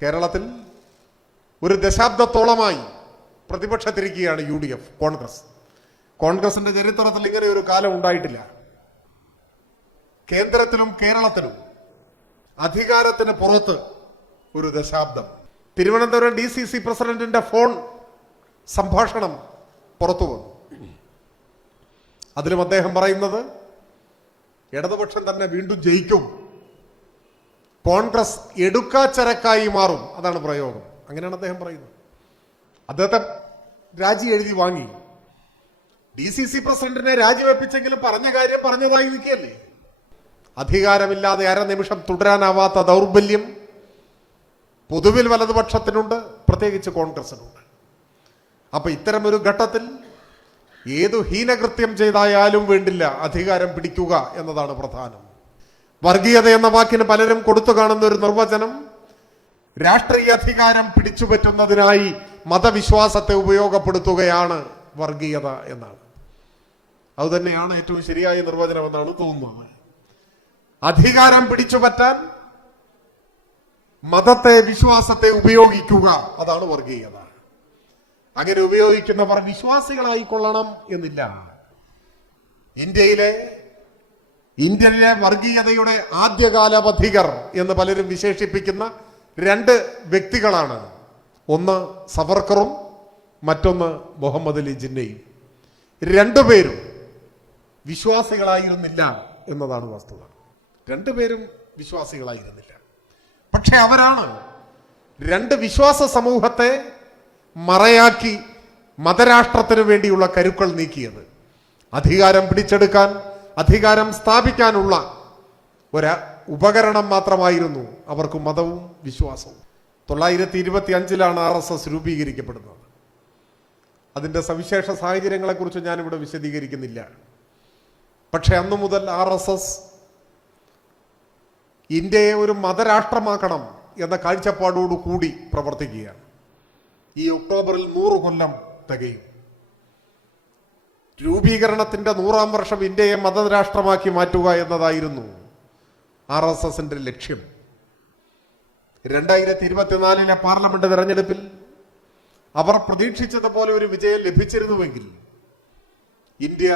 കേരളത്തിൽ ഒരു ദശാബ്ദത്തോളമായി പ്രതിപക്ഷത്തിരിക്കുകയാണ് UDF, കോൺഗ്രസിന്റെ ചരിത്രത്തിൽ ഇങ്ങനെ ഒരു കാലം ഉണ്ടായിട്ടില്ല. കേന്ദ്രത്തിലും കേരളത്തിലും അധികാരത്തിന് പുറത്ത് ഒരു ദശാബ്ദം. തിരുവനന്തപുരം DCC പ്രസിഡന്റിന്റെ ഫോൺ സംഭാഷണം പുറത്തു വന്നു. അതിലും അദ്ദേഹം പറയുന്നത് ഇടതുപക്ഷം തന്നെ വീണ്ടും ജയിക്കും, കോൺഗ്രസ് എടുക്കാച്ചരക്കായി മാറും, അതാണ് പ്രയോഗം. അങ്ങനെയാണ് അദ്ദേഹം പറയുന്നത്. അദ്ദേഹത്തെ രാജി എഴുതി വാങ്ങി. DCC പ്രസിഡന്റിനെ രാജിവെപ്പിച്ചെങ്കിലും പറഞ്ഞ കാര്യം പറഞ്ഞതായി നിൽക്കുകയല്ലേ. അധികാരമില്ലാതെ അരനിമിഷം തുടരാനാവാത്ത ദൗർബല്യം പൊതുവിൽ വലതുപക്ഷത്തിനുണ്ട്, പ്രത്യേകിച്ച് കോൺഗ്രസിനുണ്ട്. അപ്പൊ ഇത്തരമൊരു ഘട്ടത്തിൽ ഏതു ഹീനകൃത്യം ചെയ്തായാലും വേണ്ടില്ല അധികാരം പിടിക്കുക എന്നതാണ് പ്രധാനം. വർഗീയത എന്ന വാക്കിന് പലരും കൊടുത്തു കാണുന്ന ഒരു നിർവചനം രാഷ്ട്രീയ അധികാരം പിടിച്ചുപറ്റുന്നതിനായി മതവിശ്വാസത്തെ ഉപയോഗപ്പെടുത്തുകയാണ് വർഗീയത എന്നാണ്. അതുതന്നെയാണ് ഏറ്റവും ശരിയായ നിർവചനം എന്നാണ് തോന്നുന്നത്. അധികാരം പിടിച്ചുപറ്റാൻ മതത്തെ, വിശ്വാസത്തെ ഉപയോഗിക്കുക, അതാണ് വർഗീയത. അങ്ങനെ ഉപയോഗിക്കുന്നവർ വിശ്വാസികളായിക്കൊള്ളണം എന്നില്ല. ഇന്ത്യയിലെ വർഗീയതയുടെ ആദ്യകാല പഥികർ എന്ന് പലരും വിശേഷിപ്പിക്കുന്ന രണ്ട് വ്യക്തികളാണ്. ഒന്ന് സവർക്കറും മറ്റൊന്ന് മുഹമ്മദ് അലി ജിന്നയും. രണ്ടുപേരും വിശ്വാസികളായിരുന്നില്ല എന്നതാണ് വസ്തുത. രണ്ടുപേരും വിശ്വാസികളായിരുന്നില്ല. പക്ഷെ അവരാണ് രണ്ട് വിശ്വാസ സമൂഹത്തെ മറയാക്കി മതരാഷ്ട്രത്തിനു വേണ്ടിയുള്ള കരുക്കൾ നീക്കിയത്. അധികാരം പിടിച്ചെടുക്കാൻ, അധികാരം സ്ഥാപിക്കാനുള്ള ഒരു ഉപകരണം മാത്രമായിരുന്നു അവർക്ക് മതവും വിശ്വാസവും. 925 RSS രൂപീകരിക്കപ്പെടുന്നത്. അതിൻ്റെ സവിശേഷ സാഹചര്യങ്ങളെക്കുറിച്ച് ഞാനിവിടെ വിശദീകരിക്കുന്നില്ല. പക്ഷെ അന്നു മുതൽ RSS ഇന്ത്യയെ ഒരു മതരാഷ്ട്രമാക്കണം എന്ന കാഴ്ചപ്പാടോടു കൂടി പ്രവർത്തിക്കുകയാണ്. ഈ ഒക്ടോബറിൽ 100 കൊല്ലം തികയും. രൂപീകരണത്തിന്റെ 100ാം വർഷം ഇന്ത്യയെ മതരാഷ്ട്രമാക്കി മാറ്റുക എന്നതായിരുന്നു RSSന്റെ ലക്ഷ്യം. 2024 പാർലമെന്റ് തെരഞ്ഞെടുപ്പിൽ അവർ പ്രതീക്ഷിച്ചതുപോലെ ഒരു വിജയം ലഭിച്ചിരുന്നുവെങ്കിൽ ഇന്ത്യ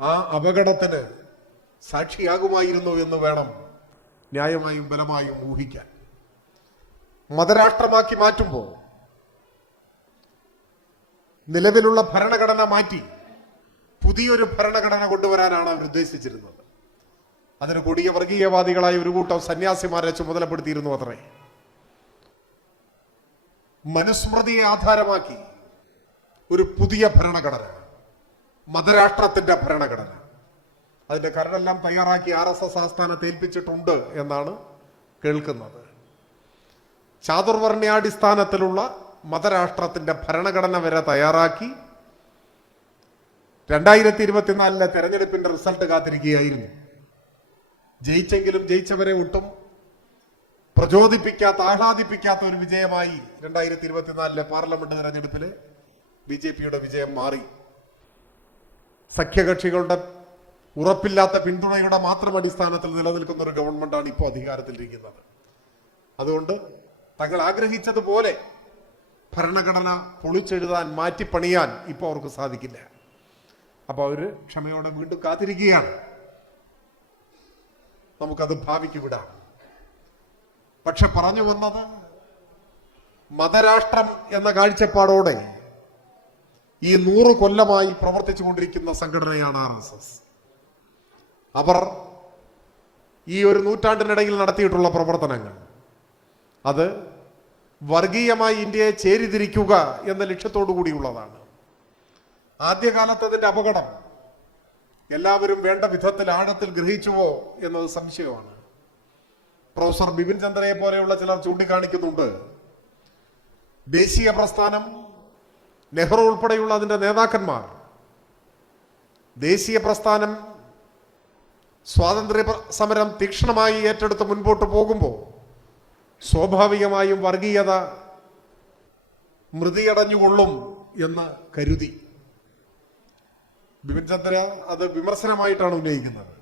ആ അപകടത്തിന് സാക്ഷിയാകുമായിരുന്നു എന്ന് വേണം ന്യായമായും ബലമായും ഊഹിക്കാൻ. മതരാഷ്ട്രമാക്കി മാറ്റുമ്പോൾ നിലവിലുള്ള ഭരണഘടന മാറ്റി പുതിയൊരു ഭരണഘടന കൊണ്ടുവരാനാണ് അവർ ഉദ്ദേശിച്ചിരുന്നത്. അതിന് കൊടിയ വർഗീയവാദികളായ ഒരു കൂട്ടം സന്യാസിമാരെ ചുമതലപ്പെടുത്തിയിരുന്നു അത്രേ. മനുസ്മൃതിയെ ആധാരമാക്കി ഒരു പുതിയ ഭരണഘടന, മതരാഷ്ട്രത്തിന്റെ ഭരണഘടന, അതിന്റെ കരടെല്ലാം തയ്യാറാക്കി RSS ആസ്ഥാനത്ത് ഏൽപ്പിച്ചിട്ടുണ്ട് എന്നാണ് കേൾക്കുന്നത്. ചാതുർവർണ്ണയാടിസ്ഥാനത്തിലുള്ള മതരാഷ്ട്രത്തിന്റെ ഭരണഘടന വരെ തയ്യാറാക്കി 2024 തെരഞ്ഞെടുപ്പിന്റെ റിസൾട്ട് കാത്തിരിക്കുകയായിരുന്നു. ജയിച്ചെങ്കിലും ജയിച്ചവരെ ഒട്ടും പ്രചോദിപ്പിക്കാത്ത, ആഹ്ലാദിപ്പിക്കാത്ത ഒരു വിജയമായി 2024 പാർലമെന്റ് തെരഞ്ഞെടുപ്പില് BJPയുടെ വിജയം മാറി. സഖ്യകക്ഷികളുടെ ഉറപ്പില്ലാത്ത പിന്തുണയുടെ മാത്രം അടിസ്ഥാനത്തിൽ നിലനിൽക്കുന്ന ഒരു ഗവൺമെന്റാണ് ഇപ്പോൾ അധികാരത്തിലിരിക്കുന്നത്. അതുകൊണ്ട് തങ്ങൾ ആഗ്രഹിച്ചതുപോലെ ഭരണഘടന പൊളിച്ചെഴുതാൻ, മാറ്റിപ്പണിയാൻ ഇപ്പോൾ അവർക്ക് സാധിക്കില്ല. അപ്പൊ അവര് ക്ഷമയോടെ വീണ്ടും കാത്തിരിക്കുകയാണ്. നമുക്കത് ഭാവിക്ക് വിടാം. പക്ഷെ പറഞ്ഞു വന്നത് മതരാഷ്ട്രം എന്ന കാഴ്ചപ്പാടോടെ ഈ 100 കൊല്ലമായി പ്രവർത്തിച്ചു കൊണ്ടിരിക്കുന്ന സംഘടനയാണ് RSS. അവർ ഈ ഒരു നൂറ്റാണ്ടിനിടയിൽ നടത്തിയിട്ടുള്ള പ്രവർത്തനങ്ങൾ അത് വർഗീയമായി ഇന്ത്യയെ ചേരിതിരിക്കുക എന്ന ലക്ഷ്യത്തോടു കൂടിയുള്ളതാണ്. ആദ്യകാലത്ത് അതിന്റെ അപകടം എല്ലാവരും വേണ്ട വിധത്തിൽ ആഴത്തിൽ ഗ്രഹിച്ചുവോ എന്നത് സംശയമാണ്. പ്രൊഫസർ ബിപിൻ ചന്ദ്രയെ പോലെയുള്ള ചിലർ ചൂണ്ടിക്കാണിക്കുന്നുണ്ട്, ദേശീയ പ്രസ്ഥാനം, നെഹ്റു ഉൾപ്പെടെയുള്ള അതിന്റെ നേതാക്കന്മാർ ദേശീയ പ്രസ്ഥാനം സ്വാതന്ത്ര്യ സമരം തീക്ഷ്ണമായി ഏറ്റെടുത്ത് മുൻപോട്ട് പോകുമ്പോൾ സ്വാഭാവികമായും വർഗീയത മൃതിയടഞ്ഞുകൊള്ളും എന്ന് കരുതി. ബിപിൻ ചന്ദ്ര അത് വിമർശനമായിട്ടാണ് ഉന്നയിക്കുന്നത്.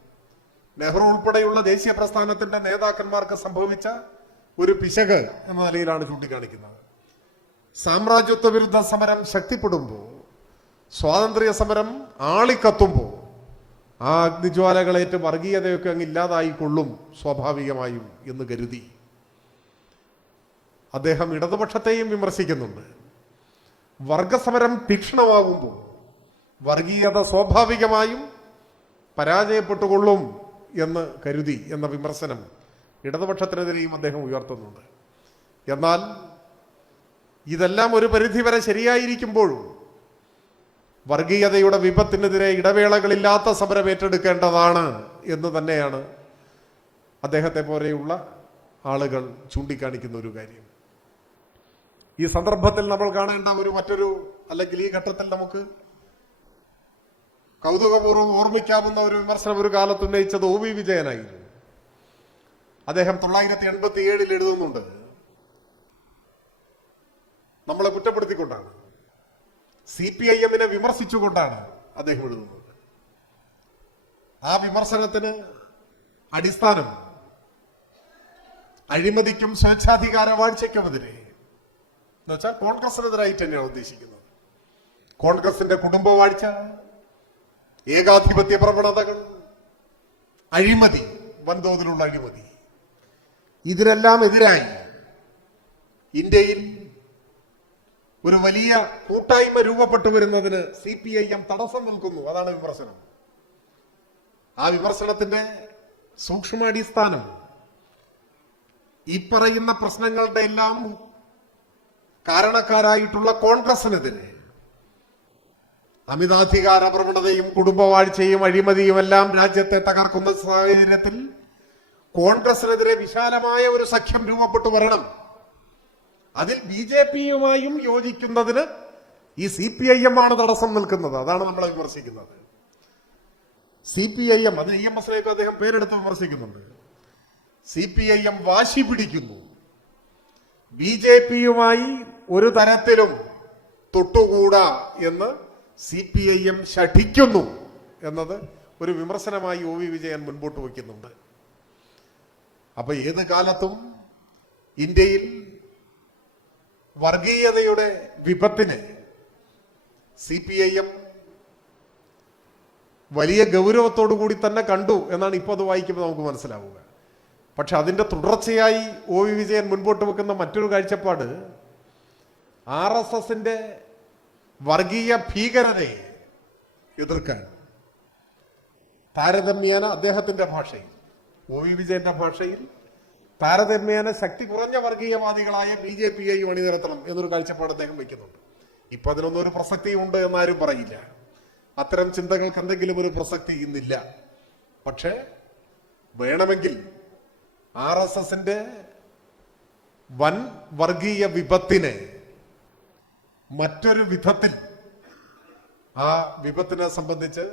നെഹ്റു ഉൾപ്പെടെയുള്ള ദേശീയ പ്രസ്ഥാനത്തിന്റെ നേതാക്കന്മാർക്ക് സംഭവിച്ച ഒരു പിശക് എന്ന നിലയിലാണ് ചൂണ്ടിക്കാണിക്കുന്നത്. സാമ്രാജ്യത്വ വിരുദ്ധ സമരം ശക്തിപ്പെടുമ്പോൾ, സ്വാതന്ത്ര്യ സമരം ആളിക്കത്തുമ്പോൾ ആ അഗ്നിജ്വാലകളേറ്റ് വർഗീയതയൊക്കെ അങ്ങ് ഇല്ലാതായിക്കൊള്ളും സ്വാഭാവികമായും എന്ന് കരുതി അദ്ദേഹം ഇടതുപക്ഷത്തെയും വിമർശിക്കുന്നുണ്ട്. വർഗസമരം തീക്ഷ്ണമാകുമ്പോൾ വർഗീയത സ്വാഭാവികമായും പരാജയപ്പെട്ടുകൊള്ളും എന്ന് കരുതി എന്ന വിമർശനം ഇടതുപക്ഷത്തിനെതിരെയും അദ്ദേഹം ഉയർത്തുന്നുണ്ട്. എന്നാൽ ഇതെല്ലാം ഒരു പരിധിവരെ ശരിയായിരിക്കുമ്പോഴും വർഗീയതയുടെ വിപത്തിനെതിരെ ഇടവേളകളില്ലാത്ത സമരം ഏറ്റെടുക്കേണ്ടതാണ് എന്ന് തന്നെയാണ് അദ്ദേഹത്തെ പോലെയുള്ള ആളുകൾ ചൂണ്ടിക്കാണിക്കുന്ന ഒരു കാര്യം. ഈ സന്ദർഭത്തിൽ നമ്മൾ കാണേണ്ട മറ്റൊരു അല്ലെങ്കിൽ ഈ ഘട്ടത്തിൽ നമുക്ക് കൗതുകപൂർവ്വം ഓർമ്മിക്കാവുന്ന ഒരു വിമർശനം ഒരു കാലത്ത് ഉന്നയിച്ചത് ഒ വി വിജയനായിരുന്നു. അദ്ദേഹം 1987 എഴുതുന്നുണ്ട്, നമ്മളെ കുറ്റപ്പെടുത്തിക്കൊണ്ടാണ്, CPIM-നെ വിമർശിച്ചുകൊണ്ടാണ് അദ്ദേഹം എഴുതുന്നത്. ആ വിമർശനത്തിന് അടിസ്ഥാനം അഴിമതിക്കും സ്വേച്ഛാധികാര വാഴ്ചയ്ക്കുമെതിരെ എന്ന് വെച്ചാൽ കോൺഗ്രസിനെതിരായിട്ട് തന്നെയാണ് ഉദ്ദേശിക്കുന്നത്. കോൺഗ്രസിന്റെ കുടുംബവാഴ്ച, ഏകാധിപത്യ പ്രവണതകൾ, അഴിമതി, വൻതോതിലുള്ള അഴിമതി, ഇതിനെല്ലാം എതിരായി ഇന്ത്യയിൽ ഒരു വലിയ കൂട്ടായ്മ രൂപപ്പെട്ടു വരുന്നതിന് CPIM തടസ്സം നിൽക്കുന്നു. അതാണ് വിമർശനം. ആ വിമർശനത്തിന്റെ സൂക്ഷ്മാടിസ്ഥാനം ഈ പറയുന്ന പ്രശ്നങ്ങളുടെ എല്ലാം കാരണക്കാരായിട്ടുള്ള കോൺഗ്രസിനെതിരെ അമിതാധികാര പ്രവണതയും കുടുംബവാഴ്ചയും അഴിമതിയും എല്ലാം രാജ്യത്തെ തകർക്കുന്ന സാഹചര്യത്തിൽ കോൺഗ്രസിനെതിരെ വിശാലമായ ഒരു സഖ്യം രൂപപ്പെട്ടു വരണം. അതിൽ BJP-യുമായും യോജിക്കുന്നതിന് ഈ CPIM ആണ് തടസ്സം നിൽക്കുന്നത്. അതാണ് നമ്മളെ വിമർശിക്കുന്നത്. CPIM, അത് EMS-ലേക്ക് അദ്ദേഹം പേരെടുത്ത് വിമർശിക്കുന്നുണ്ട്. CPIM വാശി പിടിക്കുന്നു, BJP-യുമായി ഒരു തരത്തിലും തൊട്ടുകൂടാ എന്ന് CPIM ശഠിക്കുന്നു എന്നത് ഒരു വിമർശനമായി ഒ വി വിജയൻ മുൻപോട്ട് വയ്ക്കുന്നുണ്ട്. അപ്പൊ ഏത് കാലത്തും ഇന്ത്യയിൽ വർഗീയതയുടെ വിപത്തിനെ CPIM വലിയ ഗൗരവത്തോടു കൂടി തന്നെ കണ്ടു എന്നാണ് ഇപ്പോൾ അത് വായിക്കുമ്പോൾ നമുക്ക് മനസ്സിലാവുക. പക്ഷെ അതിൻ്റെ തുടർച്ചയായി ഒ വി വിജയൻ മുൻപോട്ട് വെക്കുന്ന മറ്റൊരു കാഴ്ചപ്പാട് RSSന്റെ വർഗീയ ഭീകരതയെ എതിർക്കാൻ താരതമ്യേന അദ്ദേഹത്തിന്റെ ഭാഷയിൽ, ഒ വി വിജയന്റെ ഭാഷയിൽ, താരതമ്യേന ശക്തി കുറഞ്ഞ വർഗീയവാദികളായ BJP-യെയും അണിനിരത്തണം എന്നൊരു കാഴ്ചപ്പാട് അദ്ദേഹം വയ്ക്കുന്നുണ്ട്. ഇപ്പൊ അതിനൊന്നും ഒരു പ്രസക്തിയും ഉണ്ട് എന്നാരും പറയില്ല. അത്തരം ചിന്തകൾക്ക് എന്തെങ്കിലും ഒരു പ്രസക്തി ഇന്നില്ല. പക്ഷേ വേണമെങ്കിൽ RSSന്റെ വൻ വർഗീയ വിപത്തിനെ മറ്റൊരു വിധത്തിൽ ആ വിപത്തിനെ സംബന്ധിച്ച്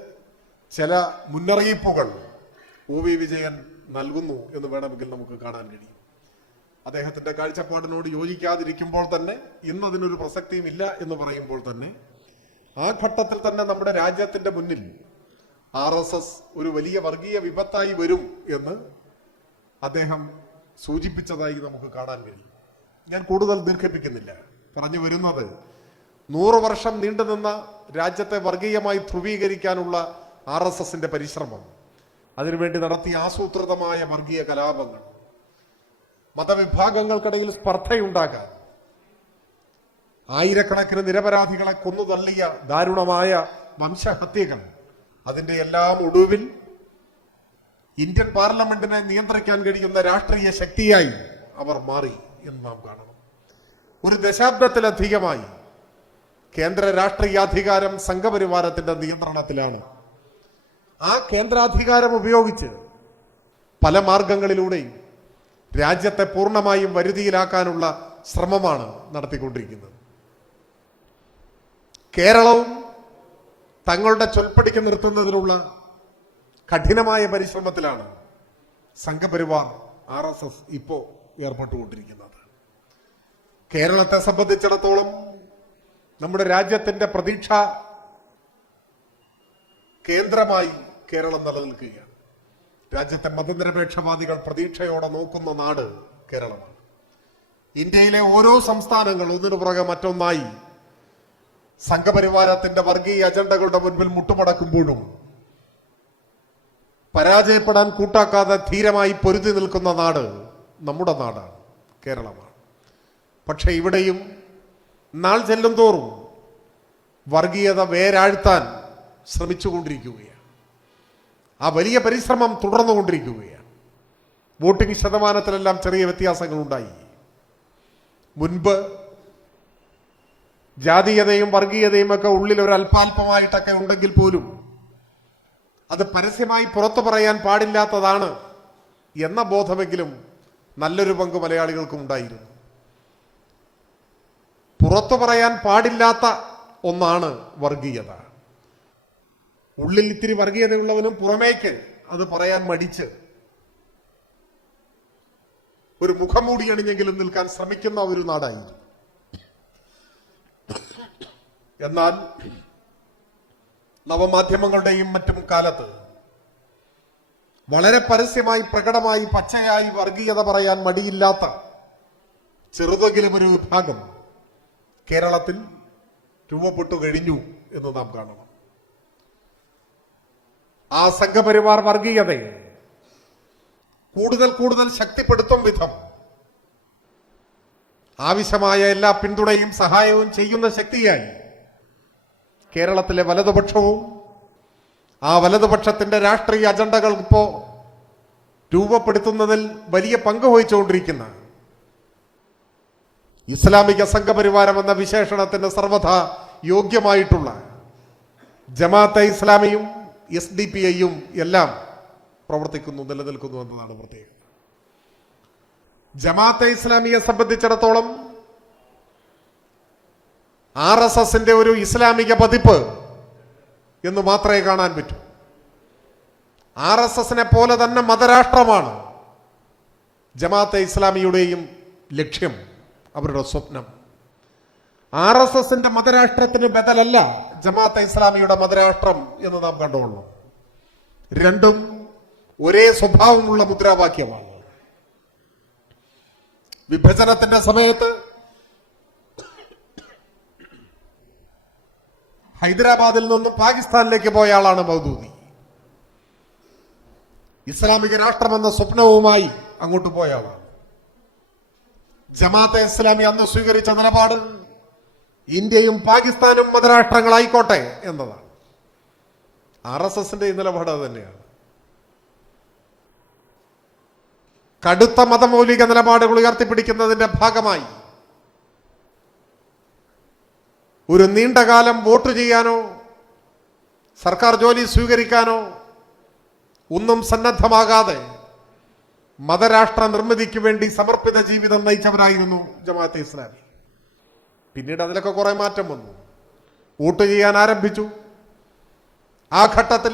ചില മുന്നറിയിപ്പുകൾ ഒ വി വിജയൻ നൽകുന്നു എന്ന് വേണമെങ്കിൽ നമുക്ക് കാണാൻ കഴിയും. അദ്ദേഹത്തിന്റെ കാഴ്ചപ്പാടിനോട് യോജിക്കാതിരിക്കുമ്പോൾ തന്നെ, ഇന്ന് അതിനൊരു പ്രസക്തിയും ഇല്ല എന്ന് പറയുമ്പോൾ തന്നെ, ആ ഘട്ടത്തിൽ തന്നെ നമ്മുടെ രാജ്യത്തിന്റെ മുന്നിൽ RSS ഒരു വലിയ വർഗീയ വിപത്തായി വരും എന്ന് അദ്ദേഹം സൂചിപ്പിച്ചതായി നമുക്ക് കാണാൻ കഴിയും. ഞാൻ കൂടുതൽ ദീർഘിപ്പിക്കുന്നില്ല. പറഞ്ഞു വരുന്നത് 100 വർഷം നീണ്ടുനിന്ന രാജ്യത്തെ വർഗീയമായി ധ്രുവീകരിക്കാനുള്ള RSSന്റെ പരിശ്രമം, അതിനുവേണ്ടി നടത്തിയ ആസൂത്രിതമായ വർഗീയ കലാപങ്ങൾ, മതവിഭാഗങ്ങൾക്കിടയിൽ സ്പർദ്ധയുണ്ടാക്കാൻ, ആയിരക്കണക്കിന് നിരപരാധികളെ കൊന്നുതള്ളിയ ദാരുണമായ വംശഹത്യകൾ, അതിന്റെ എല്ലാം ഒടുവിൽ ഇന്ത്യൻ പാർലമെന്റിനെ നിയന്ത്രിക്കാൻ കഴിയുന്ന രാഷ്ട്രീയ ശക്തിയായി അവർ മാറി എന്ന് നാം കാണണം. ഒരു ദശാബ്ദത്തിലധികമായി കേന്ദ്ര രാഷ്ട്രീയാധികാരം സംഘപരിവാരത്തിന്റെ നിയന്ത്രണത്തിലാണ്. ആ കേന്ദ്രാധികാരം ഉപയോഗിച്ച് പല മാർഗങ്ങളിലൂടെയും രാജ്യത്തെ പൂർണ്ണമായും വരുതിയിലാക്കാനുള്ള ശ്രമമാണ് നടത്തിക്കൊണ്ടിരിക്കുന്നത്. കേരളവും തങ്ങളുടെ ചൊൽപ്പടിക്ക് നിർത്തുന്നതിനുള്ള കഠിനമായ പരിശ്രമത്തിലാണ് സംഘപരിവാർ RSS ഇപ്പോ ഏർപ്പെട്ടുകൊണ്ടിരിക്കുന്നത്. കേരളത്തെ സംബന്ധിച്ചിടത്തോളം നമ്മുടെ രാജ്യത്തിന്റെ പ്രതീക്ഷ കേന്ദ്രമായി കേരളം നിലനിൽക്കുകയാണ്. രാജ്യത്തെ മതനിരപേക്ഷവാദികൾ പ്രതീക്ഷയോടെ നോക്കുന്ന നാട് കേരളമാണ്. ഇന്ത്യയിലെ ഓരോ സംസ്ഥാനങ്ങളും ഒന്നിനു പുറകെ മറ്റൊന്നായി സംഘപരിവാരത്തിന്റെ വർഗീയ അജണ്ടകളുടെ മുൻപിൽ മുട്ടുമടക്കുമ്പോഴും പരാജയപ്പെടാൻ കൂട്ടാക്കാതെ ധീരമായി പൊരുതി നിൽക്കുന്ന നാട് നമ്മുടെ നാടാണ്, കേരളമാണ്. പക്ഷെ ഇവിടെയും നാൾ ചെല്ലും തോറും വർഗീയത വേരാഴ്ത്താൻ ശ്രമിച്ചുകൊണ്ടിരിക്കുകയാണ്. ആ വലിയ പരിശ്രമം തുടർന്നുകൊണ്ടിരിക്കുകയാണ്. വോട്ടിംഗ് ശതമാനത്തിലെല്ലാം ചെറിയ വ്യത്യാസങ്ങളുണ്ടായി. മുൻപ് ജാതീയതയും വർഗീയതയും ഒക്കെ ഉള്ളിൽ ഒരു അല്പാൽപമായിട്ടൊക്കെ ഉണ്ടെങ്കിൽ പോലും അത് പരസ്യമായി പുറത്തു പറയാൻ പാടില്ലാത്തതാണ് എന്ന ബോധമെങ്കിലും നല്ലൊരു പങ്ക് മലയാളികൾക്കും ഉണ്ടായിരുന്നു. പുറത്തു പറയാൻ പാടില്ലാത്ത ഒന്നാണ് വർഗീയത. ഉള്ളിൽ ഇത്തിരി വർഗീയതയുള്ളവനും പുറമേക്ക് അത് പറയാൻ മടിച്ച് ഒരു മുഖംമൂടി അണിഞ്ഞെങ്കിലും നിൽക്കാൻ ശ്രമിക്കുന്ന ഒരു നാടായിരുന്നു. എന്നാൽ നവമാധ്യമങ്ങളുടെയും മറ്റും കാലത്ത് വളരെ പരസ്യമായി പ്രകടമായി പച്ചയായി വർഗീയത പറയാൻ മടിയില്ലാത്ത ചെറുതെങ്കിലും ഒരു വിഭാഗം കേരളത്തിൽ രൂപപ്പെട്ടു കഴിഞ്ഞു എന്ന് നാം കാണണം. ആ സംഘപരിവാർ വർഗീയതയെ കൂടുതൽ കൂടുതൽ ശക്തിപ്പെടുത്തും വിധം ആവശ്യമായ എല്ലാ പിന്തുണയും സഹായവും ചെയ്യുന്ന ശക്തിയായി കേരളത്തിലെ വലതുപക്ഷവും ആ വലതുപക്ഷത്തിന്റെ രാഷ്ട്രീയ അജണ്ടകൾ ഇപ്പോ രൂപപ്പെടുത്തുന്നതിൽ വലിയ പങ്ക് വഹിച്ചുകൊണ്ടിരിക്കുന്ന ഇസ്ലാമിക സംഘപരിവാരം എന്ന വിശേഷണത്തിന് സർവഥാ യോഗ്യമായിട്ടുള്ള ജമാഅത്തെ ഇസ്ലാമിയും SDPI-യും എല്ലാം പ്രവർത്തിക്കുന്നു, നിലനിൽക്കുന്നു എന്നതാണ് പ്രത്യേകത. ജമാഅത്തെ ഇസ്ലാമിയെ സംബന്ധിച്ചിടത്തോളം RSSന്റെ ഒരു ഇസ്ലാമിക പതിപ്പ് എന്ന് മാത്രമേ കാണാൻ പറ്റൂ. RSSനെ പോലെ തന്നെ മതരാഷ്ട്രമാണ് ജമാഅത്തെ ഇസ്ലാമിയുടെയും ലക്ഷ്യം, അവരുടെ സ്വപ്നം. RSSന്റെ മതരാഷ്ട്രത്തിന് ബദലല്ല ജമാഅത്തെ ഇസ്ലാമിയുടെ മതരാഷ്ട്രം എന്ന് നാം കണ്ടുകൊള്ളണം. രണ്ടും ഒരേ സ്വഭാവമുള്ള മുദ്രാവാക്യമാണ്. വിഭജനത്തിന്റെ സമയത്ത് ഹൈദരാബാദിൽ നിന്നും പാകിസ്ഥാനിലേക്ക് പോയ ആളാണ് മൗദൂദി. ഇസ്ലാമിക രാഷ്ട്രമെന്ന സ്വപ്നവുമായി അങ്ങോട്ട് പോയ ആളാണ്. ജമാഅത്തെ ഇസ്ലാമി അന്ന് സ്വീകരിച്ച നിലപാട് ഇന്ത്യയും പാകിസ്ഥാനും മതരാഷ്ട്രങ്ങളായിക്കോട്ടെ എന്നതാണ്. RSSന്റെ ഈ നിലപാട് തന്നെയാണ്. കടുത്ത മതമൗലിക നിലപാടുകൾ ഉയർത്തിപ്പിടിക്കുന്നതിന്റെ ഭാഗമായി ഒരു നീണ്ടകാലം വോട്ട് ചെയ്യാനോ സർക്കാർ ജോലി സ്വീകരിക്കാനോ ഒന്നും സന്നദ്ധമാകാതെ മതരാഷ്ട്ര നിർമ്മിതിക്ക് വേണ്ടി സമർപ്പിത ജീവിതം നയിച്ചവരായിരുന്നു ജമാഅത്തെ ഇസ്ലാമി. പിന്നീട് അതിലൊക്കെ കുറെ മാറ്റം വന്നു, വോട്ട് ചെയ്യാൻ ആരംഭിച്ചു. ആ ഘട്ടത്തിൽ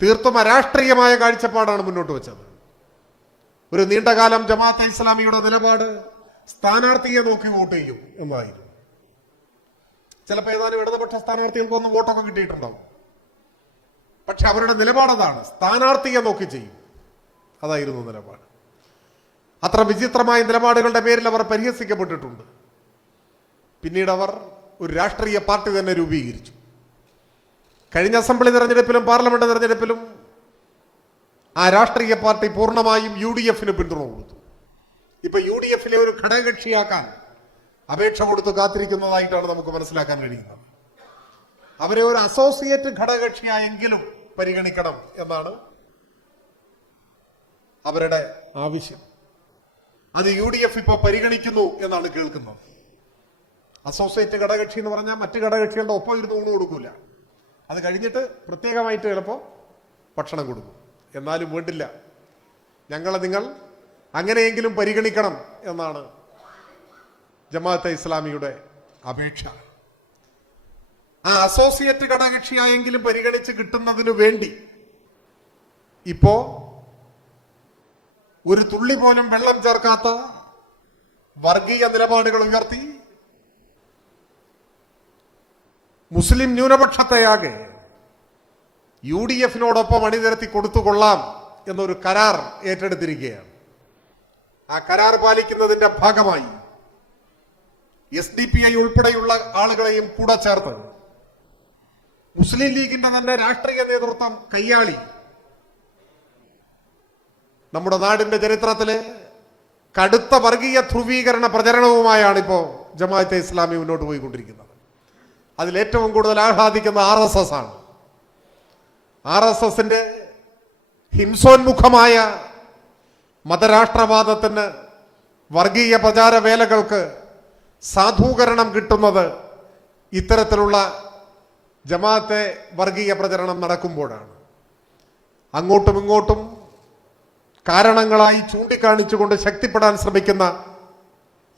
തീർത്തും അരാഷ്ട്രീയമായ കാഴ്ചപ്പാടാണ് മുന്നോട്ട് വെച്ചത്. ഒരു നീണ്ടകാലം ജമാഅത്തെ ഇസ്ലാമിയുടെ നിലപാട് സ്ഥാനാർത്ഥിയെ നോക്കി വോട്ട് ചെയ്യും എന്നായിരുന്നു. ചിലപ്പോൾ ഏതാനും ഇടതുപക്ഷ സ്ഥാനാർത്ഥികൾക്കൊന്നും വോട്ടൊക്കെ കിട്ടിയിട്ടുണ്ടാവും. പക്ഷെ അവരുടെ നിലപാടതാണ്, സ്ഥാനാർത്ഥിയെ നോക്കി ചെയ്യും. അതായിരുന്നു നിലപാട്. അത്ര വിചിത്രമായ നിലപാടുകളുടെ പേരിൽ അവർ പരിഹസിക്കപ്പെട്ടിട്ടുണ്ട്. പിന്നീട് അവർ ഒരു രാഷ്ട്രീയ പാർട്ടി തന്നെ രൂപീകരിച്ചു. കഴിഞ്ഞ അസംബ്ലി തെരഞ്ഞെടുപ്പിലും പാർലമെന്റ് തെരഞ്ഞെടുപ്പിലും ആ രാഷ്ട്രീയ പാർട്ടി പൂർണ്ണമായും UDFന് പിന്തുണ കൊടുത്തു. ഇപ്പൊ UDFലെ ഒരു ഘടകകക്ഷിയാക്കാൻ അപേക്ഷ കൊടുത്ത് കാത്തിരിക്കുന്നതായിട്ടാണ് നമുക്ക് മനസ്സിലാക്കാൻ കഴിയുന്നത്. അവരെ ഒരു അസോസിയേറ്റ് ഘടകകക്ഷിയായെങ്കിലും പരിഗണിക്കണം എന്നാണ് അവരുടെ ആവശ്യം. അത് UDF ഇപ്പോൾ പരിഗണിക്കുന്നു എന്നാണ് കേൾക്കുന്നത്. അസോസിയേറ്റ് ഘടകകക്ഷി എന്ന് പറഞ്ഞാൽ മറ്റ് ഘടകകക്ഷികളുടെ ഒപ്പം ഇരുന്ന് ഊണ് കൊടുക്കൂല. അത് കഴിഞ്ഞിട്ട് പ്രത്യേകമായിട്ട് ചിലപ്പോൾ ഭക്ഷണം കൊടുക്കും. എന്നാലും വേണ്ടില്ല, നിങ്ങൾ അങ്ങനെയെങ്കിലും പരിഗണിക്കണം എന്നാണ് ജമാഅത്തെ ഇസ്ലാമിയുടെ അപേക്ഷ. ആ അസോസിയേറ്റ് ഘടകകക്ഷിയായെങ്കിലും പരിഗണിച്ച് കിട്ടുന്നതിനു വേണ്ടി ഇപ്പോ ഒരു തുള്ളി പോലും വെള്ളം ചേർക്കാത്ത വർഗീയ നിലപാടുകൾ ഉയർത്തി മുസ്ലിം ന്യൂനപക്ഷത്തെയാകെ UDFനോടൊപ്പം അണിനിരത്തി കൊടുത്തുകൊള്ളാം എന്നൊരു കരാർ ഏറ്റെടുത്തിരിക്കുകയാണ്. ആ കരാർ പാലിക്കുന്നതിന്റെ ഭാഗമായി SDPI ഉൾപ്പെടെയുള്ള ആളുകളെയും കൂടെ ചേർത്ത് മുസ്ലിം ലീഗിന്റെ തന്നെ രാഷ്ട്രീയ നേതൃത്വം കയ്യാളി നമ്മുടെ നാടിന്റെ ചരിത്രത്തിലെ കടുത്ത വർഗീയ ധ്രുവീകരണ പ്രചരണവുമായാണ് ഇപ്പോ ജമാഅത്തെ ഇസ്ലാമി മുന്നോട്ട് പോയിക്കൊണ്ടിരിക്കുന്നത്. അതിലേറ്റവും കൂടുതൽ ആഹ്ലാദിക്കുന്ന RSS ആണ്. RSSന്റെ ഹിംസോന്മുഖമായ മതരാഷ്ട്രവാദത്തിന്, വർഗീയ പ്രചാര വേലകൾക്ക് സാധൂകരണം കിട്ടുന്നത് ഇത്തരത്തിലുള്ള ജമാഅത്തെ വർഗീയ പ്രചരണം നടക്കുമ്പോഴാണ്. അങ്ങോട്ടും ഇങ്ങോട്ടും കാരണങ്ങളായി ചൂണ്ടിക്കാണിച്ചുകൊണ്ട് ശക്തിപ്പെടാൻ ശ്രമിക്കുന്ന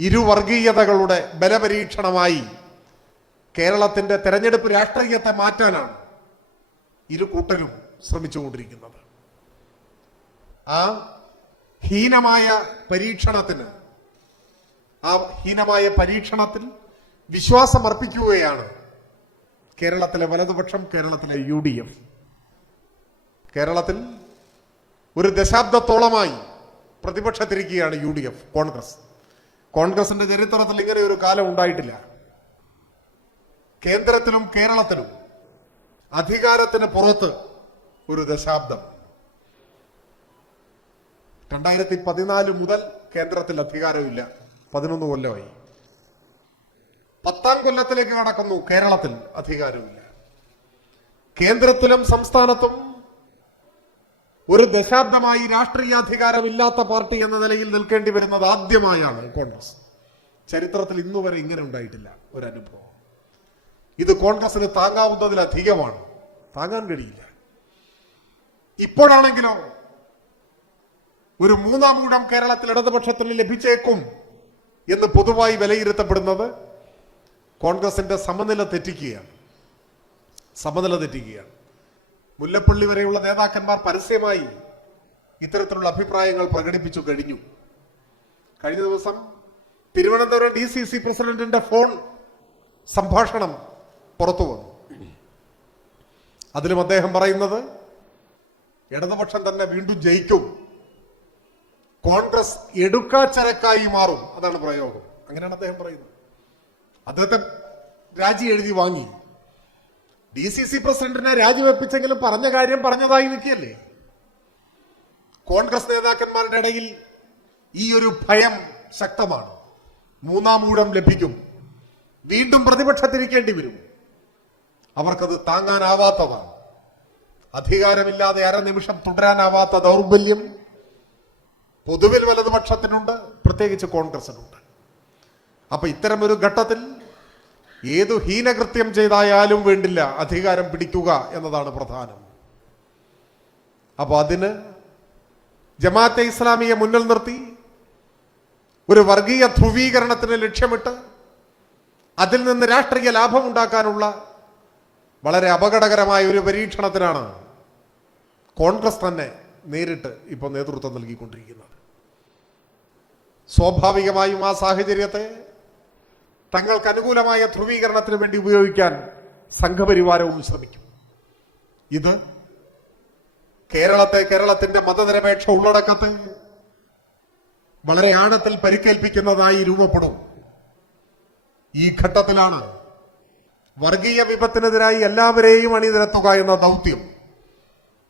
ഇരുവർഗീയതകളുടെ ബലപരീക്ഷണമായി കേരളത്തിന്റെ തെരഞ്ഞെടുപ്പ് രാഷ്ട്രീയത്തെ മാറ്റാനാണ് ഇരു കൂട്ടരും ശ്രമിച്ചുകൊണ്ടിരിക്കുന്നത്. ആ ഹീനമായ പരീക്ഷണത്തിൽ വിശ്വാസം അർപ്പിക്കുകയാണ് കേരളത്തിലെ വലതുപക്ഷം, കേരളത്തിലെ UDF. കേരളത്തിൽ ഒരു ദശാബ്ദത്തോളമായി പ്രതിപക്ഷത്തിരിക്കുകയാണ് UDF, കോൺഗ്രസിന്റെ ചരിത്രത്തിൽ ഇങ്ങനെ ഒരു കാലം ഉണ്ടായിട്ടില്ല. കേന്ദ്രത്തിലും കേരളത്തിലും അധികാരത്തിന് പുറത്ത് ഒരു ദശാബ്ദം. 2014 മുതൽ കേന്ദ്രത്തിൽ അധികാരമില്ല, 11 കൊല്ലമായി. 10ാം കൊല്ലത്തിലേക്ക് കടക്കുന്നു, കേരളത്തിൽ അധികാരമില്ല. കേന്ദ്രത്തിലും സംസ്ഥാനത്തും ഒരു ദശാബ്ദമായി രാഷ്ട്രീയാധികാരമില്ലാത്ത പാർട്ടി എന്ന നിലയിൽ നിൽക്കേണ്ടി വരുന്നത് ആദ്യമായാണ് കോൺഗ്രസ്. ചരിത്രത്തിൽ ഇന്നുവരെ ഇങ്ങനെ ഉണ്ടായിട്ടില്ല ഒരു അനുഭവം. ഇത് കോൺഗ്രസിന് താങ്ങാവുന്നതിലധികമാണ്, താങ്ങാൻ കഴിയില്ല. ഇപ്പോഴാണെങ്കിലോ ഒരു 3ാം ഊഴം കേരളത്തിൽ ഇടതുപക്ഷത്തിന് ലഭിച്ചേക്കും എന്ന് പൊതുവായി വിലയിരുത്തപ്പെടുന്നത് കോൺഗ്രസിന്റെ സമനില തെറ്റിക്കുകയാണ്. മുല്ലപ്പള്ളി വരെയുള്ള നേതാക്കന്മാർ പരസ്യമായി ഇത്തരത്തിലുള്ള അഭിപ്രായങ്ങൾ പ്രകടിപ്പിച്ചു കഴിഞ്ഞു. കഴിഞ്ഞ ദിവസം തിരുവനന്തപുരം DCC പ്രസിഡന്റിന്റെ ഫോൺ സംഭാഷണം പുറത്തു വന്നു. അതിലും അദ്ദേഹം പറയുന്നത് ഇടതുപക്ഷം തന്നെ വീണ്ടും ജയിക്കും, കോൺഗ്രസ് എടുക്കാച്ചരക്കായി മാറും, അതാണ് പ്രയോഗം. അങ്ങനെയാണ് അദ്ദേഹം പറയുന്നത്. അദ്ദേഹത്തെ രാജി എഴുതി വാങ്ങി. DCC പ്രസിഡന്റിനെ രാജിവെപ്പിച്ചെങ്കിലും പറഞ്ഞ കാര്യം പറഞ്ഞതായി നിൽക്കുകയല്ലേ. കോൺഗ്രസ് നേതാക്കന്മാരുടെ ഇടയിൽ ഈ ഒരു ഭയം ശക്തമാണ്. 3ാം ഊഴം ലഭിക്കും, വീണ്ടും പ്രതിപക്ഷത്തിരിക്കേണ്ടി വരും. അവർക്കത് താങ്ങാനാവാത്തതാണ്. അധികാരമില്ലാതെ അരനിമിഷം തുടരാനാവാത്ത ദൗർബല്യം പൊതുവിൽ വലതുപക്ഷത്തിനുണ്ട്, പ്രത്യേകിച്ച് കോൺഗ്രസിനുണ്ട്. അപ്പൊ ഇത്തരമൊരു ഘട്ടത്തിൽ ഏതു ഹീനകൃത്യം ചെയ്തായാലും വേണ്ടില്ല അധികാരം പിടിക്കുക എന്നതാണ് പ്രധാനം. അപ്പൊ അതിന് ജമാഅത്തെ ഇസ്ലാമിയെ മുന്നിൽ നിർത്തി ഒരു വർഗീയ ധ്രുവീകരണത്തിന് ലക്ഷ്യമിട്ട് അതിൽ നിന്ന് രാഷ്ട്രീയ ലാഭം ഉണ്ടാക്കാനുള്ള വളരെ അപകടകരമായ ഒരു പരീക്ഷണത്തിനാണ് കോൺഗ്രസ് തന്നെ നേരിട്ട് ഇപ്പോൾ നേതൃത്വം നൽകിക്കൊണ്ടിരിക്കുന്നത്. സ്വാഭാവികമായും ആ സാഹചര്യത്തെ തങ്ങൾക്ക് അനുകൂലമായ ധ്രുവീകരണത്തിന് വേണ്ടി ഉപയോഗിക്കാൻ സംഘപരിവാരവും ശ്രമിക്കും. ഇത് കേരളത്തിന്റെ മതനിരപേക്ഷ ഉള്ളടക്കത്തെ വളരെ ആഴത്തിൽ പരിക്കേൽപ്പിക്കുന്നതായി രൂപപ്പെടും. ഈ ഘട്ടത്തിലാണ് വർഗീയ വിപത്തിനെതിരായി എല്ലാവരെയും അണിനിരത്തുക എന്ന ദൗത്യം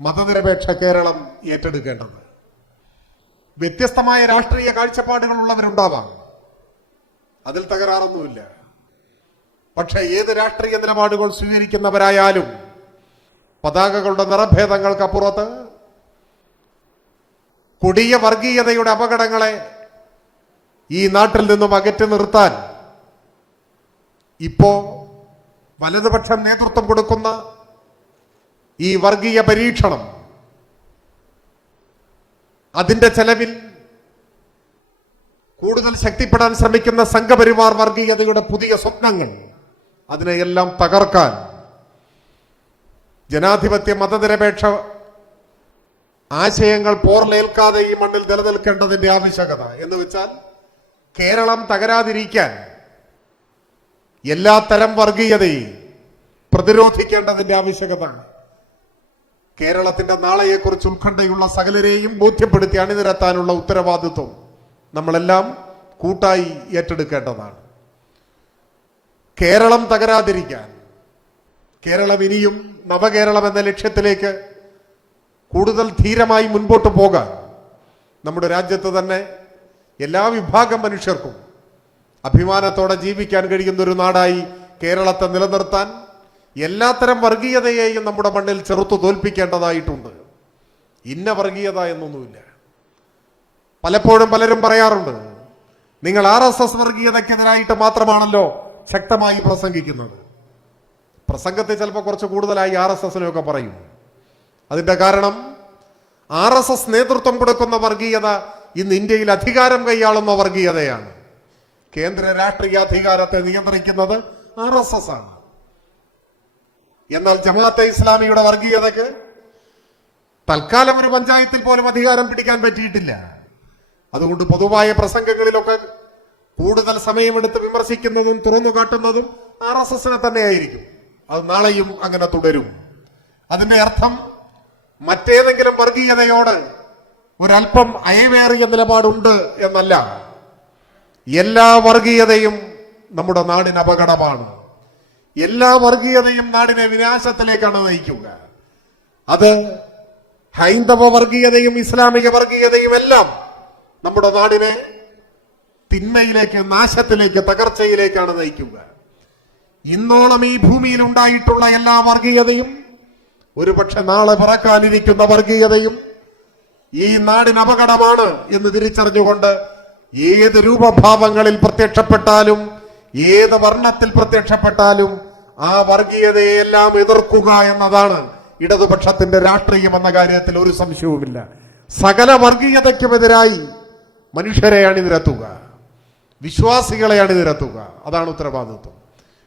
മതനിരപേക്ഷ കേരളം ഏറ്റെടുക്കേണ്ടത്. വ്യത്യസ്തമായ രാഷ്ട്രീയ കാഴ്ചപ്പാടുകൾ ഉള്ളവരുണ്ടാവാം, അതിൽ തകരാറൊന്നുമില്ല. പക്ഷെ ഏത് രാഷ്ട്രീയ നിലപാടുകൾ സ്വീകരിക്കുന്നവരായാലും പതാകകളുടെ നിറഭേദങ്ങൾക്കപ്പുറത്ത് കൊടിയ വർഗീയതയുടെ അപകടങ്ങളെ ഈ നാട്ടിൽ നിന്നും അകറ്റി നിർത്താൻ ഇപ്പോ വലതുപക്ഷം നേതൃത്വം കൊടുക്കുന്ന ഈ വർഗീയ പരീക്ഷണം, അതിന്റെ ചെലവിൽ കൂടുതൽ ശക്തിപ്പെടാൻ ശ്രമിക്കുന്ന സംഘപരിവാർ വർഗീയതയുടെ പുതിയ സ്വപ്നങ്ങൾ, അതിനെയെല്ലാം തകർക്കാൻ ജനാധിപത്യ മതനിരപേക്ഷ ആശയങ്ങൾ പോർലേൽക്കാതെ ഈ മണ്ണിൽ നിലനിൽക്കേണ്ടതിന്റെ ആവശ്യകത എന്ന് വെച്ചാൽ കേരളം തകരാതിരിക്കാൻ എല്ലാ തരം വർഗീയതയും പ്രതിരോധിക്കേണ്ടതിന്റെ ആവശ്യകത, കേരളത്തിന്റെ നാളെയെക്കുറിച്ച് ഉത്കണ്ഠയുള്ള സകലരെയും ബോധ്യപ്പെടുത്തി അണിനിരത്താനുള്ള ഉത്തരവാദിത്വം നമ്മളെല്ലാം കൂട്ടായി ഏറ്റെടുക്കേണ്ടതാണ്. കേരളം തകരാതിരിക്കാൻ, കേരളം ഇനിയും നവകേരളം എന്ന ലക്ഷ്യത്തിലേക്ക് കൂടുതൽ ധീരമായി മുൻപോട്ട് പോകാൻ നമ്മുടെ രാജ്യത്ത് തന്നെ എല്ലാ വിഭാഗം മനുഷ്യർക്കും അഭിമാനത്തോടെ ജീവിക്കാൻ കഴിയുന്ന ഒരു നാടായി കേരളത്തെ നിലനിർത്താൻ എല്ലാത്തരം വർഗീയതയെയും നമ്മുടെ മണ്ണിൽ ചെറുത്തു തോൽപ്പിക്കേണ്ടതായിട്ടുണ്ട്. ഇന്ന വർഗീയത എന്നൊന്നുമില്ല. പലപ്പോഴും പലരും പറയാറുണ്ട്, നിങ്ങൾ RSS വർഗീയതയ്ക്കെതിരായിട്ട് മാത്രമാണല്ലോ ശക്തമായി പ്രസംഗിക്കുന്നത്. പ്രസംഗത്തെ ചിലപ്പോൾ കുറച്ച് കൂടുതലായി RSSനൊക്കെ പറയും. അതിന്റെ കാരണം RSS നേതൃത്വം കൊടുക്കുന്ന വർഗീയത ഇന്ന് ഇന്ത്യയിൽ അധികാരം കൈയാളുന്ന വർഗീയതയാണ്. കേന്ദ്ര രാഷ്ട്രീയ അധികാരത്തെ നിയന്ത്രിക്കുന്നത് RSS ആണ്. എന്നാൽ ജമാഅത്തെ ഇസ്ലാമിയുടെ വർഗീയതയ്ക്ക് തൽക്കാലം ഒരു പഞ്ചായത്തിൽ പോലും അധികാരം പിടിക്കാൻ പറ്റിയിട്ടില്ല. അതുകൊണ്ട് പൊതുവായ പ്രസംഗങ്ങളിലൊക്കെ കൂടുതൽ സമയമെടുത്ത് വിമർശിക്കുന്നതും തുറന്നു കാട്ടുന്നതും RSSനെ തന്നെയായിരിക്കും. അത് നാളെയും അങ്ങനെ തുടരും. അതിന്റെ അർത്ഥം മറ്റേതെങ്കിലും വർഗീയതയോട് ഒരല്പം അയവേറിയ നിലപാടുണ്ട് എന്നല്ല. എല്ലാ വർഗീയതയും നമ്മുടെ നാടിന് അപകടമാണ്. എല്ലാ വർഗീയതയും നാടിനെ വിനാശത്തിലേക്കാണ് നയിക്കുക. അത് ഹൈന്ദവ വർഗീയതയും ഇസ്ലാമിക വർഗീയതയും എല്ലാം നമ്മുടെ നാടിനെ തിന്മയിലേക്ക്, നാശത്തിലേക്ക്, തകർച്ചയിലേക്കാണ് നയിക്കുക. ഇന്നോളം ഈ ഭൂമിയിൽ ഉണ്ടായിട്ടുള്ള എല്ലാ വർഗീയതയും, ഒരുപക്ഷെ നാളെ പിറക്കാനിരിക്കുന്ന വർഗീയതയും ഈ നാടിന് അപകടമാണ് എന്ന് തിരിച്ചറിഞ്ഞുകൊണ്ട് ഏത് രൂപഭാവങ്ങളിൽ പ്രത്യക്ഷപ്പെട്ടാലും, ഏത് വർണ്ണത്തിൽ പ്രത്യക്ഷപ്പെട്ടാലും ആ വർഗീയതയെല്ലാം എതിർക്കുക എന്നതാണ് ഇടതുപക്ഷത്തിന്റെ രാഷ്ട്രീയം എന്ന കാര്യത്തിൽ ഒരു സംശയവുമില്ല. സകല വർഗീയതയ്ക്കുമെതിരായി മനുഷ്യരെ അണിനിരത്തുക, വിശ്വാസികളെ അണിനിരത്തുക, അതാണ് ഉത്തരവാദിത്വം.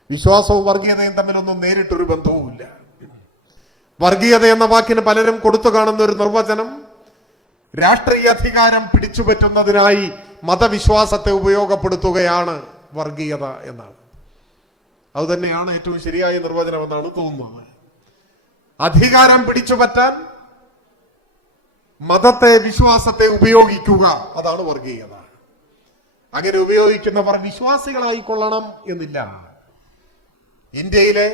വിശ്വാസവും വർഗീയതയും തമ്മിലൊന്നും നേരിട്ടൊരു ബന്ധവുമില്ല. വർഗീയത എന്ന വാക്കിന് പലരും കൊടുത്തു കാണുന്ന ഒരു നിർവചനം രാഷ്ട്രീയ അധികാരം പിടിച്ചുപറ്റുന്നതിനായി മതവിശ്വാസത്തെ ഉപയോഗപ്പെടുത്തുകയാണ് വർഗീയത എന്നാണ്. അതുതന്നെയാണ് ഏറ്റവും ശരിയായ നിർവചനം എന്നാണ് തോന്നുന്നത്. അധികാരം പിടിച്ചുപറ്റാൻ മതത്തെ, വിശ്വാസത്തെ ഉപയോഗിക്കുക, അതാണ് വർഗീയത. അങ്ങനെ ഉപയോഗിക്കുന്നവർ വിശ്വാസികളായിക്കൊള്ളണം എന്നില്ല. ഇന്ത്യയിലെ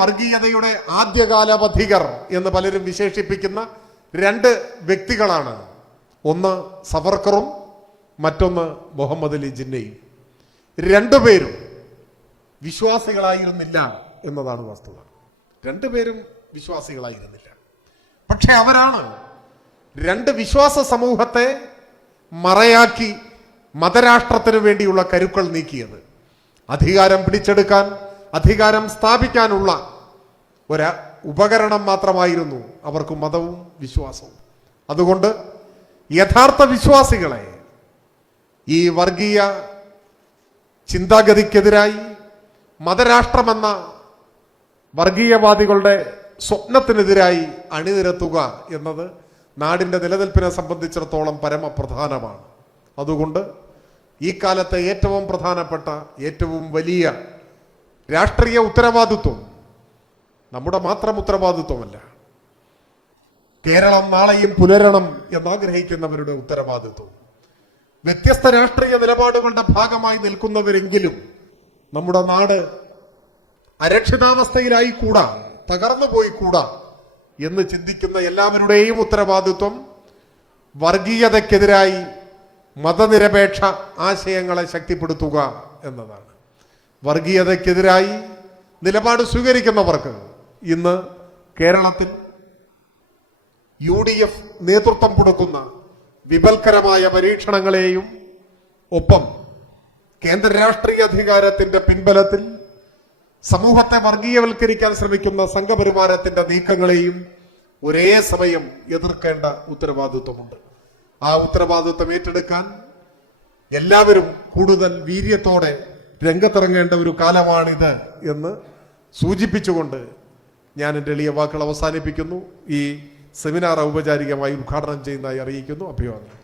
വർഗീയതയുടെ ആദ്യകാല പഥികർ എന്ന് പലരും വിശേഷിപ്പിക്കുന്ന രണ്ട് വ്യക്തികളാണ്. ഒന്ന് സവർക്കറും മറ്റൊന്ന് മുഹമ്മദ് അലി ജിന്നയും. രണ്ടുപേരും വിശ്വാസികളായിരുന്നില്ല എന്നതാണ് വസ്തുത. രണ്ടുപേരും വിശ്വാസികളായിരുന്നില്ല. പക്ഷെ അവരാണ് രണ്ട് വിശ്വാസ സമൂഹത്തെ മറയാക്കി മതരാഷ്ട്രത്തിനു വേണ്ടിയുള്ള കരുക്കൾ നീക്കിയത്. അധികാരം പിടിച്ചെടുക്കാൻ, അധികാരം സ്ഥാപിക്കാനുള്ള ഒരു ഉപകരണം മാത്രമായിരുന്നു അവർക്ക് മതവും വിശ്വാസവും. അതുകൊണ്ട് യഥാർത്ഥ വിശ്വാസികളെ ഈ വർഗീയ ചിന്താഗതിക്കെതിരായി, മതരാഷ്ട്രമെന്ന വർഗീയവാദികളുടെ സ്വപ്നത്തിനെതിരായി അണിനിരത്തുക എന്നത് നാടിന്റെ നിലനിൽപ്പിനെ സംബന്ധിച്ചിടത്തോളം പരമപ്രധാനമാണ്. അതുകൊണ്ട് ഈ കാലത്തെ ഏറ്റവും പ്രധാനപ്പെട്ട, ഏറ്റവും വലിയ രാഷ്ട്രീയ ഉത്തരവാദിത്വം നമ്മുടെ മാത്രം ഉത്തരവാദിത്വമല്ല, കേരളം നാളെയും പുലരണം എന്നാഗ്രഹിക്കുന്നവരുടെ ഉത്തരവാദിത്വം. വ്യത്യസ്ത രാഷ്ട്രീയ നിലപാടുകളുടെ ഭാഗമായി നിൽക്കുന്നവരെങ്കിലും നമ്മുടെ നാട് അരക്ഷിതാവസ്ഥയിലായി കൂടാ, തകർന്നു പോയി കൂടാ എന്ന് ചിന്തിക്കുന്ന എല്ലാവരുടെയും ഉത്തരവാദിത്വം വർഗീയതയ്ക്കെതിരായി മതനിരപേക്ഷ ആശയങ്ങളെ ശക്തിപ്പെടുത്തുക എന്നതാണ്. വർഗീയതയ്ക്കെതിരായി നിലപാട് സ്വീകരിക്കുന്നവർക്ക് ഇന്ന് കേരളത്തിൽ UDF നേതൃത്വം കൊടുക്കുന്ന വിപൽക്കരമായ പരീക്ഷണങ്ങളെയും ഒപ്പം കേന്ദ്ര രാഷ്ട്രീയ അധികാരത്തിന്റെ പിൻബലത്തിൽ സമൂഹത്തെ വർഗീയവൽക്കരിക്കാൻ ശ്രമിക്കുന്ന സംഘപരിവാരത്തിന്റെ നീക്കങ്ങളെയും ഒരേ സമയം എതിർക്കേണ്ട ഉത്തരവാദിത്വമുണ്ട്. ആ ഉത്തരവാദിത്വം ഏറ്റെടുക്കാൻ എല്ലാവരും കൂടുതൽ വീര്യത്തോടെ രംഗത്തിറങ്ങേണ്ട ഒരു കാലമാണിത് എന്ന് സൂചിപ്പിച്ചുകൊണ്ട് ഞാൻ എൻ്റെ എളിയ വാക്കുകൾ അവസാനിപ്പിക്കുന്നു. ഈ സെമിനാർ ഔപചാരികമായി ഉദ്ഘാടനം ചെയ്യുന്നതായി അറിയിക്കുന്നു. അഭിവാദനം.